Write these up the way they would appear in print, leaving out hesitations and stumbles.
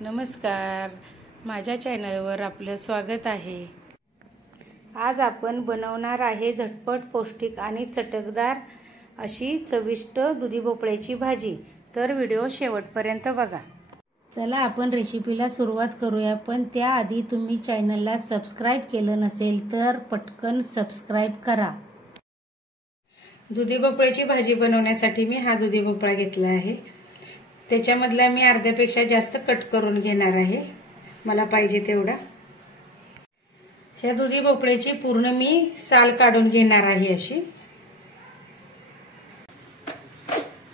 नमस्कार, माझ्या चॅनलवर आपलं स्वागत आहे। आज आपण बनवणार आहे झटपट, पौष्टिक आणि चटकदार अशी चविष्ट दुधी भोपळ्याची भाजी। तर व्हिडिओ शेवटपर्यंत बघा। चला आपण रेसिपीला सुरुवात करूया, पण त्याआधी तुम्ही चॅनलला सबस्क्राइब केलं नसेल तर पटकन सबस्क्राइब करा। दुधी भोपळ्याची भाजी बनवण्यासाठी मी हा दुधी भोपळा घेतला आहे। त्याच्यामधला मी अर्ध्यापेक्षा जास्त कट करून घेणार आहे, मला पाहिजे तेवढा। ह्या दुधी भोपळ्याची पूर्ण मी साल काढून घेणार आहे।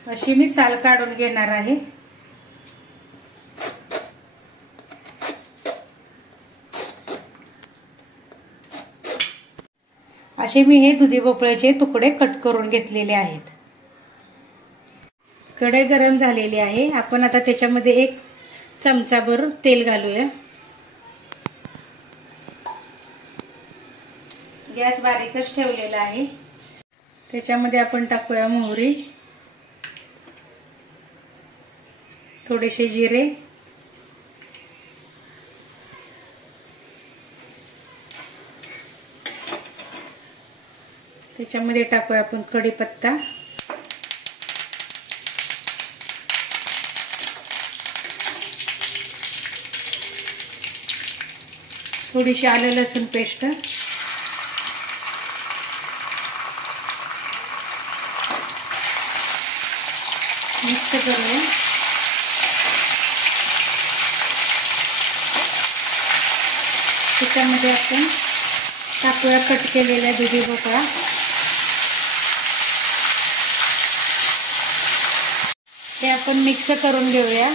अशी मी साल काढून घेणार आहे। असे मी हे दुधी भोपळ्याचे तुकडे कट करून घेतलेले आहेत। कढई गरम झालेली आहे। आपण आता त्याच्यामध्ये 1 चमचाभर तेल घालूया। गॅस बारीकच ठेवलेला आहे। त्याच्यामध्ये आपण टाकूया मोहरी, थोडेसे जिरे, त्याच्यामध्ये टाकूया आपण कढीपत्ता, थोडीशी आलं लसूण पेस्ट, मिक्स करूया। त्याच्यामध्ये आपण टाकूया कट केलेला दुधी भोपळा। हे आपण मिक्स करून घेऊया।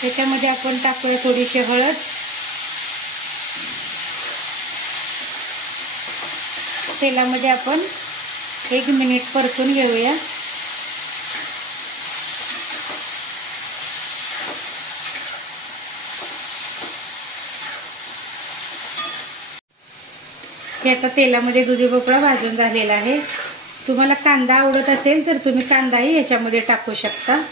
त्याच्यामध्ये आपण टाकूया थोडीशी हळद, तेलामध्ये आपण 1 मिनिट परतून घेऊया। हे आता तेलामध्ये दुधी भोपळा भाजून झालेला आहे। तुम्हाला कांदा आवडत असेल तर तुम्ही कांदाही याच्यामध्ये टाकू शकता।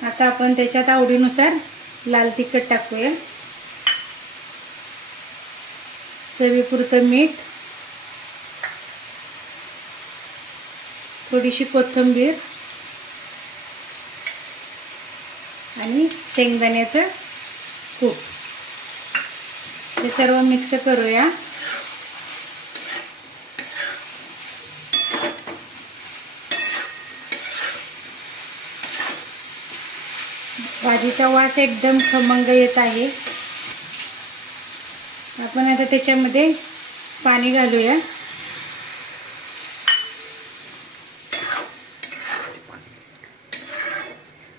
आता आपण त्याच्यात आवडीनुसार लाल तिखट टाकूया, चवीपुरतं मीठ, थोडीशी कोथिंबीर आणि शेंगदाण्याचं कूट। हे सर्व मिक्स करूया। भाजीचा वास एकदम खमंग येत आहे। आपण आता त्याच्यामध्ये पाणी घालूया।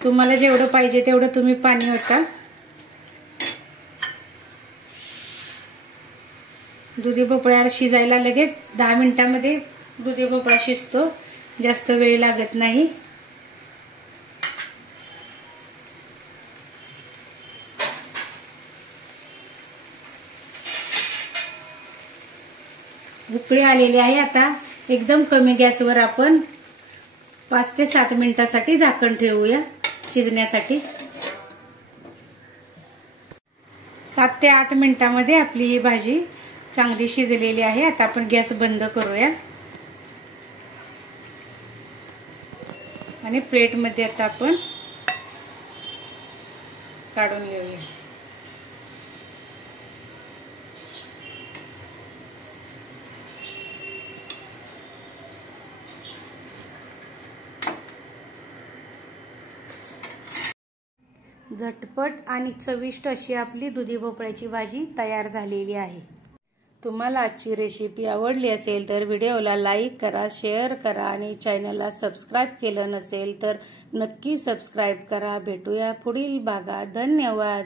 तुम्हाला जेवढं पाहिजे तेवढं तुम्ही पाणी ओता। दुधी भोपळा शिजायला लगेच 10 मिनिटांमध्ये दुधी भोपळा शिजतो, जास्त वेळ लागत नाही। उकळी आलेली आहे। आता एकदम कमी गॅसवर आपण 5 ते 7 मिनिटांसाठी झाकण ठेवूया शिजण्यासाठी। 7 ते 8 मिनिटांमध्ये आपली ही भाजी चांगली शिजलेली आहे। आता आपण गॅस बंद करूया आणि प्लेटमध्ये आता आपण काढून घेऊया। झटपट आणि चविष्ट अशी आपली दुधी भोपळ्याची भाजी तयार झालेली आहे। तुम्हाला आजची रेसिपी आवडली असेल तर व्हिडिओला लाईक करा, शेअर करा आणि चॅनलला सबस्क्राइब केलं नसेल तर नक्की सबस्क्राइब करा। भेटूया पुढील भागात। धन्यवाद।